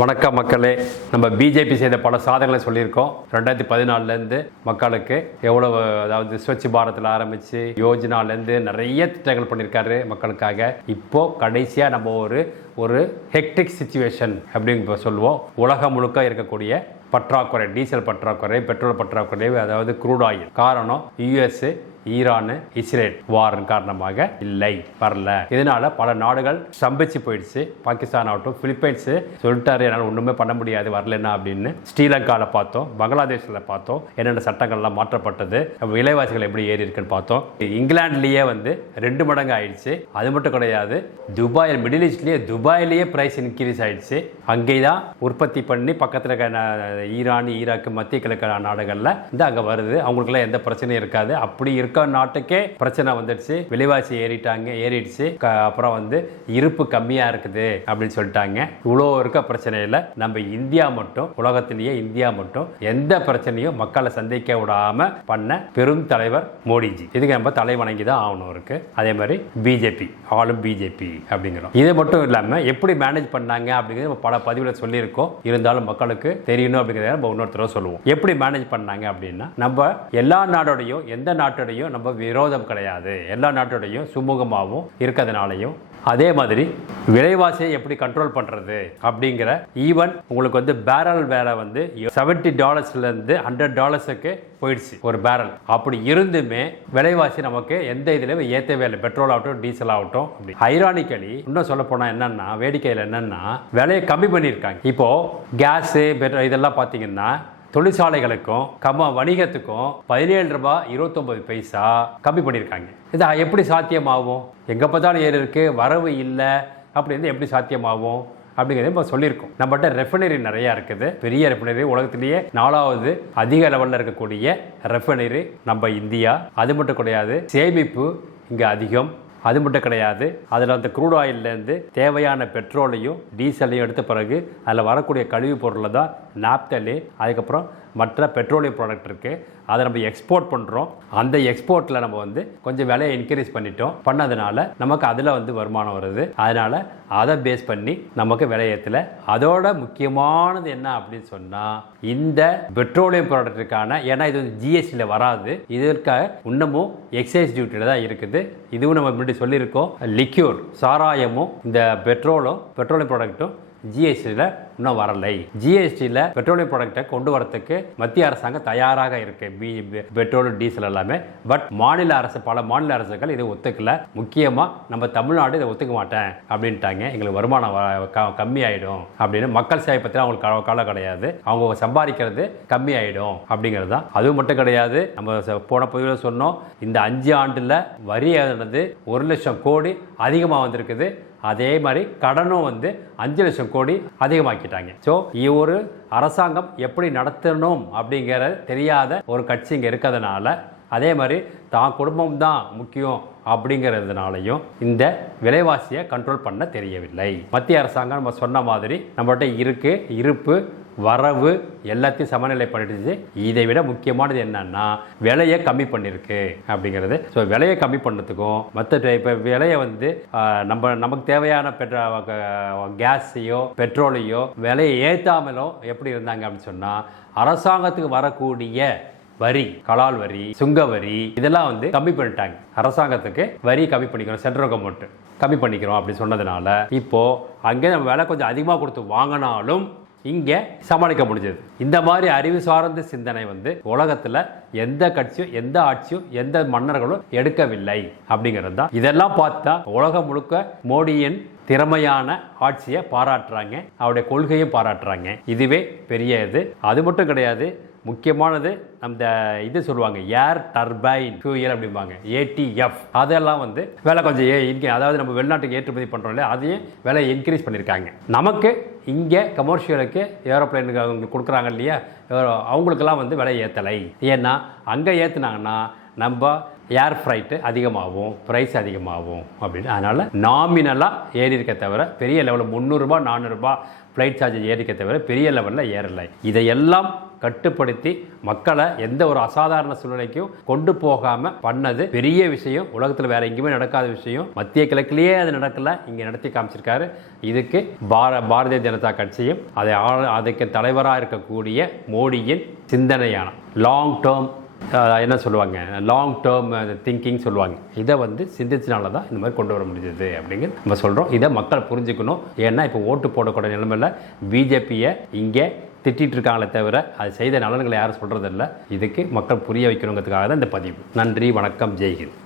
வணக்கம் மக்களே. நம்ம பிஜேபி செய்த பல சாதனைகளை சொல்லியிருக்கோம். 2014 மக்களுக்கு எவ்வளவு, அதாவது ஸ்வச் பாரத்தில் ஆரம்பித்து யோஜனாலேருந்து நிறைய திட்டங்கள் பண்ணியிருக்காரு மக்களுக்காக. இப்போ கடைசியாக நம்ம ஒரு ஹெக்டிக் சிச்சுவேஷன் அப்படின்னு சொல்லுவோம். உலகம் முழுக்க இருக்கக்கூடிய பற்றாக்குறை, டீசல் பற்றாக்குறை, பெட்ரோல் பற்றாக்குறை, அதாவது க்ரூட் ஆயில். காரணம் யுஎஸ், ஈரான், இஸ்ரேல் வாரின் காரணமாக வரல. இதனால பல நாடுகள் ஸ்தம்பிச்சு போயிடுச்சு. பாகிஸ்தான் ஆகட்டும், பிலிப்பைன்ஸ் சொல்லிட்டாரு என்னால் ஒன்றுமே பண்ண முடியாது வரலன்னா அப்படின்னு. ஸ்ரீலங்காவில் பார்த்தோம், பங்களாதேஷில் பார்த்தோம் என்னென்ன சட்டங்கள்லாம் மாற்றப்பட்டது, விலைவாசிகள் எப்படி ஏறி இருக்குன்னு பார்த்தோம். இங்கிலாந்துலேயே 2 மடங்கு ஆயிடுச்சு. அது மட்டும் கிடையாது, துபாயில், மிடில் ஈஸ்ட்லேயே துபாயிலேயே பிரைஸ் இன்க்ரீஸ் ஆயிடுச்சு. அங்கே தான் உற்பத்தி பண்ணி பக்கத்தில் ஈரான், ஈராக்கு, மத்திய கிழக்கு நாடுகளில் அங்கே வருது. அவங்களுக்குலாம் எந்த பிரச்சனையும் இருக்காது. அப்படி இருக்க நாட்டுக்கே பிரச்சனை வந்துடுச்சு. விலைவாசி ஏறிடுச்சு. அப்புறம் இருப்பு கம்மியா இருக்குது அப்படின்னு சொல்லிட்டாங்க. இவ்வளோ இருக்க பிரச்சனையில நம்ம இந்தியா மட்டும், உலகத்திலேயே இந்தியா மட்டும் எந்த பிரச்சனையும் மக்களை சந்திக்க விடாம பண்ண பெரும் தலைவர் மோடிஜி. இதுக்கு நம்ம தலை வணங்கி தான் ஆகணும் இருக்கு. அதே மாதிரி பிஜேபி, ஆளும் பிஜேபி அப்படிங்கிறோம். இது மட்டும் இல்லாம எப்படி மேனேஜ் பண்ணாங்க அப்படிங்கிறது பல பதிவுல சொல்லியிருக்கோம். இருந்தாலும் மக்களுக்கு தெரியணும் அப்படிங்கிறத நம்ம இன்னொருத்தர சொல்லுவோம். எப்படி மேனேஜ் பண்ணாங்க அப்படின்னா, நம்ம எல்லா நாடோடையும், எந்த நாட்டோடையும் நம்ம விரோதம் கிடையாது. எல்லா நாட்டோடையும் சுமூகமாகவும் இருக்கிறதுனாலையும், அதே மாதிரி விலைவாசியை எப்படி கண்ட்ரோல் பண்றது அப்படிங்கிற, ஈவன் உங்களுக்கு பேரல் வேலை $70 $100 போயிடுச்சு ஒரு பேரல். அப்படி இருந்துமே விலைவாசி நமக்கு எந்த இதுல ஏற்றவே இல்லை. பெட்ரோல் ஆகட்டும், டீசல் ஆகட்டும். அப்படி ஐரானிக்கலி இன்னும் சொல்ல போனா என்னன்னா, வேடிக்கையில் என்னன்னா, விலையை கம்மி பண்ணியிருக்காங்க. இப்போ கேஸ், இதெல்லாம் பார்த்தீங்கன்னா தொழிற்சாலைகளுக்கும் வணிகத்துக்கும் $17.29 கம்மி பண்ணியிருக்காங்க. இது எப்படி சாத்தியமாகும்? எங்கே பார்த்தாலும் ஏறி இருக்கு, வரவு இல்லை அப்படின்னு எப்படி சாத்தியமாகும் அப்படிங்கிறத நம்ம சொல்லியிருக்கோம். நம்மகிட்ட ரெஃபைனரி நிறையா இருக்குது. பெரிய ரெஃபைனரி, உலகத்திலேயே 4வது அதிக லெவலில் இருக்கக்கூடிய ரெஃபைனரி நம்ம இந்தியா. அது மட்டும் கிடையாது, சேமிப்பு இங்கே அதிகம். அது மட்டும் கிடையாது, அதில் க்ரூட் ஆயிலேருந்து தேவையான பெட்ரோலையும் டீசலையும் எடுத்த பிறகு அதில் வரக்கூடிய கழிவுப் பொருளை தான் நாப்தலி, அதுக்கப்புறம் மற்ற பெட்ரோலியம் ப்ராடக்ட் இருக்குது. அதை நம்ம எக்ஸ்போர்ட் பண்ணுறோம். அந்த எக்ஸ்போர்ட்டில் நம்ம கொஞ்சம் விலையை இன்க்ரீஸ் பண்ணதுனால நமக்கு அதில் வருமானம் வருது. அதனால் அதை பேஸ் பண்ணி நமக்கு விலையத்தில். அதோட முக்கியமானது என்ன அப்படின்னு சொன்னால், இந்த பெட்ரோலியம் ப்ராடக்ட்டுக்கான, ஏன்னா இது ஜிஎஸ்டியில் வராது, இதற்காக இன்னமும் எக்ஸைஸ் டியூட்டியில் தான் இருக்குது. இதுவும் நம்ம முன்னாடி சொல்லியிருக்கோம். லிக்யூர், சாராயமும் இந்த பெட்ரோலியம் ப்ராடக்ட்டும் ஜிஎஸ்டியில் இன்னும் வரலை. ஜிஎஸ்டியில் பெட்ரோலியம் ப்ராடக்டை கொண்டு வரத்துக்கு மத்திய அரசாங்கம் தயாராக இருக்கு, பெட்ரோல், டீசல் எல்லாமே. பட் பல மாநில அரசுகள் இதை ஒத்துக்கல. முக்கியமாக நம்ம தமிழ்நாடு இதை ஒத்துக்க மாட்டேன் அப்படின்ட்டாங்க. எங்களுக்கு வருமானம் கம்மி ஆயிடும் அப்படின்னு. மக்கள் சேவை பற்றி அவங்களுக்கு கவலை கிடையாது, அவங்க சம்பாதிக்கிறது கம்மி ஆயிடும் அப்படிங்கிறது தான். அதுவும் மட்டும் கிடையாது, நம்ம போன பதிவில் சொன்னோம், இந்த 5 ஆண்டுல வரி ஏறினது 1 லட்சம் கோடி அதிகமாக வந்திருக்குது. அதே மாதிரி கடனும் 5 லட்சம் கோடி அதிகமாக்கிட்டாங்க. ஸோ ஒரு அரசாங்கம் எப்படி நடத்தணும் அப்படிங்கிற தெரியாத ஒரு கட்சி இங்கே இருக்கிறதுனால, அதே மாதிரி தான் குடும்பம் தான் முக்கியம் அப்படிங்கிறதுனாலையும் இந்த விலைவாசியை கண்ட்ரோல் பண்ண தெரியவில்லை. மத்திய அரசாங்கம் நம்ம சொன்ன மாதிரி நம்மகிட்ட இருப்பு, வரவு எல்லாத்தையும் சமநிலை பண்ணிடுச்சு. இதை விட முக்கியமானது என்னன்னா, விலையை கம்மி பண்ணிருக்கு அப்படிங்கிறது. ஸோ விலையை கம்மி பண்ணதுக்கும் மற்ற இப்போ விலையை நமக்கு தேவையான கேஸையோ பெட்ரோலையோ விலையை ஏற்றாமலோ எப்படி இருந்தாங்க அப்படின்னு சொன்னால், அரசாங்கத்துக்கு வரக்கூடிய வரி, கலால் வரி, சுங்க வரி, இதெல்லாம் கம்மி பண்ணிட்டாங்க. அரசாங்கத்துக்கு வரி கம்மி பண்ணிக்கிறோம், சென்ட்ரல் கவர்மெண்ட் கம்மி பண்ணிக்கிறோம் அப்படின்னு சொன்னதுனால இப்போ அங்கே நம்ம விலை கொஞ்சம் அதிகமாக கொடுத்து வாங்கினாலும் இங்கே சமாளிக்க முடிஞ்சது. இந்த மாதிரி அறிவு சார்ந்த சிந்தனை உலகத்தில் எந்த கட்சியும், எந்த ஆட்சியும், எந்த மன்னர்களும் எடுக்கவில்லை அப்படிங்கிறது தான். இதெல்லாம் பார்த்தா உலகம் முழுக்க மோடியின் திறமையான ஆட்சியை பாராட்டுறாங்க, அவருடைய கொள்கையும் பாராட்டுறாங்க. இதுவே பெரிய இது. அது மட்டும் கிடையாது, முக்கியமானது அந்த இது சொல்லுவாங்க, ஏர் டர்பைன் ஃபியூயல் அப்படிம்பாங்க, ஏடிஎஃப். அதெல்லாம் விலை கொஞ்சம் அதாவது நம்ம வெளிநாட்டுக்கு ஏற்றுமதி பண்ணுறோம் இல்லையா, அதையும் விலை இன்க்ரீஸ் பண்ணியிருக்காங்க. நமக்கு இங்கே கமர்ஷியலுக்கு ஏரோப்ளைனுக்கு அவங்க கொடுக்குறாங்க இல்லையா, அவங்களுக்கெல்லாம் விலை ஏற்றலை. ஏன்னா அங்கே ஏற்றுனாங்கன்னா நம்ம ஏர் ஃப்ரைட்டு அதிகமாகும், ப்ரைஸ் அதிகமாகும் அப்படின்னு. அதனால் நாமினலாக ஏறி இருக்க தவிர பெரிய லெவலில் $300 $400 ஃப்ளைட் சார்ஜ் ஏறிக்க தவிர பெரிய லெவலில் ஏறலை. இதையெல்லாம் கட்டுப்படுத்தி மக்களை எந்த ஒரு அசாதாரண சூழ்நிலைக்கும் கொண்டு போகாம பண்ணது பெரிய விஷயம். உலகத்தில் வேற எங்கேயுமே நடக்காத விஷயம். மத்திய கிழக்கிலேயே அது நடக்கல, இங்க நடத்தி காமிச்சிருக்காரு. இதுக்கு பாரதிய ஜனதா கட்சியும் அதுக்கு தலைவராக இருக்கக்கூடிய மோடியின் சிந்தனையான லாங் டேர்ம் என்ன சொல்லுவாங்க, லாங் டேர்ம் திங்கிங் சொல்லுவாங்க. இதை சிந்திச்சனால தான் இந்த மாதிரி கொண்டு வர முடிஞ்சது அப்படிங்கிற நம்ம சொல்கிறோம். இதை மக்கள் புரிஞ்சுக்கணும். ஏன்னா இப்போ ஓட்டு போடக்கூடிய நிலைமையில் பிஜேபியை இங்கே திட்டிகிட்டு இருக்காங்களே தவிர அது செய்த நலன்களை யாரும் சொல்கிறதில்ல. இதுக்கு மக்கள் புரிய வைக்கணுங்கிறதுக்காக தான் இந்த பதிவு. நன்றி, வணக்கம், ஜெய்ஹிந்த்.